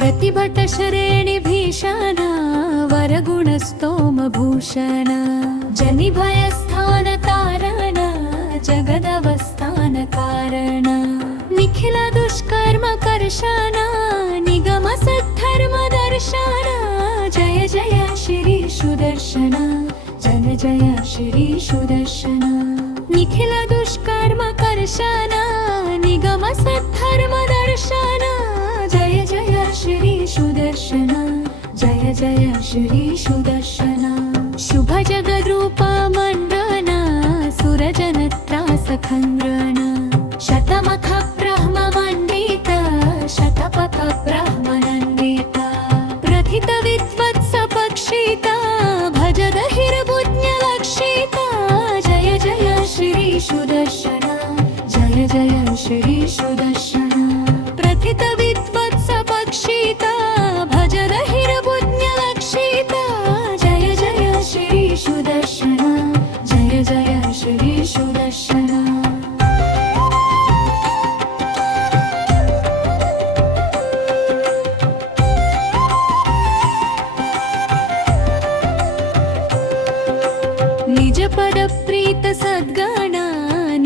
प्रतिभटशरेणि भीषण वरगुणस्तोमभूषण जनिभयस्थानतारण जगदवस्थानकारण निखिल दुष्कर्म कर्षण निगम सद्धर्मदर्शन जय जय श्री सुदर्शन जय जय श्री सुदर्शन निखिल दुष्कर्म कर्षण निगम सद्धर्मदर्शन जय जय श्री सुदर्शन जय जय श्री सुदर्शन शुभ जगद्रूप मण्डन सुरजनत्रासखण्डन शतमख ब्रह्म मण्डित शतपथ ब्रह्मनन्दित प्रथित विद्वत्स पक्षित भजद हिरबुज्ञलक्षित जय जय श्री सुदर्शन जय जय श्री सुदर्शन प्रथित विद्वत्स पक्षित भजद हिरबुज्ञलक्षित जय जय श्री सुदर्शन जय जय श्री सुदर्शन निज पद प्रीत सद्गण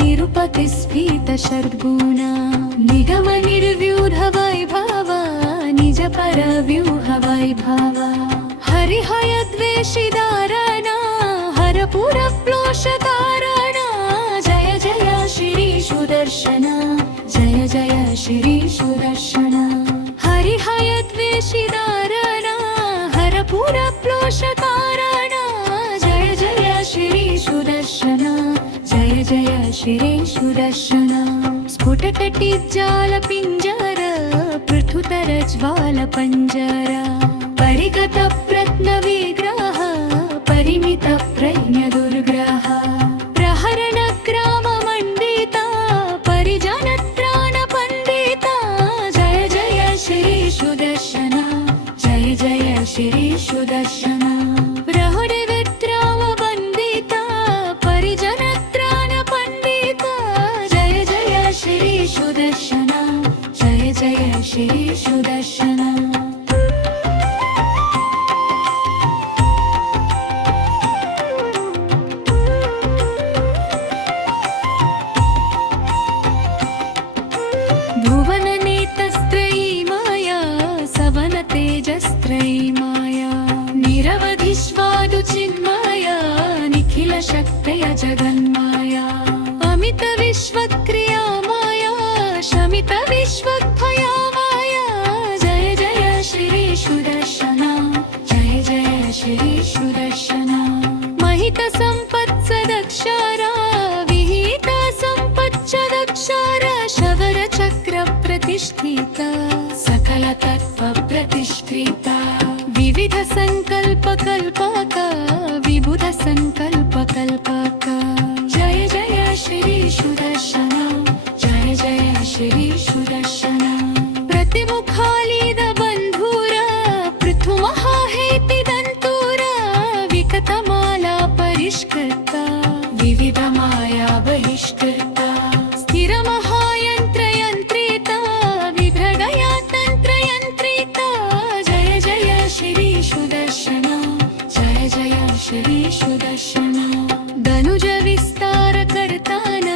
निरुपति स्फीत षड्गुण निगम निर्व्यूढ वैभव निज पर व्यूह वैभव हरिहय द्वेषि दारण हरपुर प्लोष तारण जय जय श्री सुदर्शन जय जय श्री सुदर्शन हरिहय द्वेषि दारण हरपुर प्लोष तारण जय जय श्री सुदर्शन जय जय श्री सुदर्शन स्फुटकटिज्जाल पिञ्जर पृथुतर ज्वाल पञ्जर परिगत प्रत्न विग्रह परिमित प्रज्ञ दुर्ग्रह प्रहरण ग्राम मण्डित परिजन त्राण पण्डित जय जय श्री सुदर्शन जय जय श्री सुदर्शन प्रहुड विद्राम वन्दित परिजन त्राण पण्डित जय जय श्री सुदर्शन जय जय श्री सुदर्शन भुवन नेतस्त्रयी माया सवन तेजस्त्रयी माया निरवधि स्वादु चिन्माया निखिल शक्तय जगन्माया अमित विश्वक्रिया माया शमित विश्वक्भया माया जय जय श्री सुदर्शन जय जय श्री सुदर्शन महित सम्पत्सदक्षरा विहित सम्पच्चदक्षरा शवर चक्र प्रतिष्ठित सकल तत्व प्रतिष्ठिता विविध संकल्प कल्पक विबुध संकल्प कल्पक जय जय श्री सुदर्शन जय जय श्री सुदर्शन प्रतिमुखालीद बन्धुर पृथुमहाहेति दन्तुर विकतमाला परिष्कृता विविध माया बहिष्कृता स्थिर महायन्त्र यन्त्रिता विभ्रगया तन्त्र यन्त्रिता जय जय श्री सुदर्शन जय जय श्री सुदर्शन धनुज विस्तार कर्तन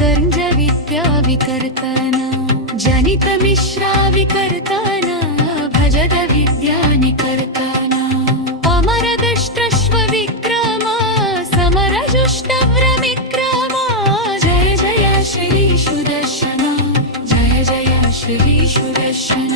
गर्ज विद्या विकर्तन जनित मिश्रा विकर्तन भजद विद्या निकर्तन अमर दष्ट्रश्व विक्रम समर जुष्टव्र विक्रम जय जय श्री सुदर्शन जय जय श्री सुदर्शन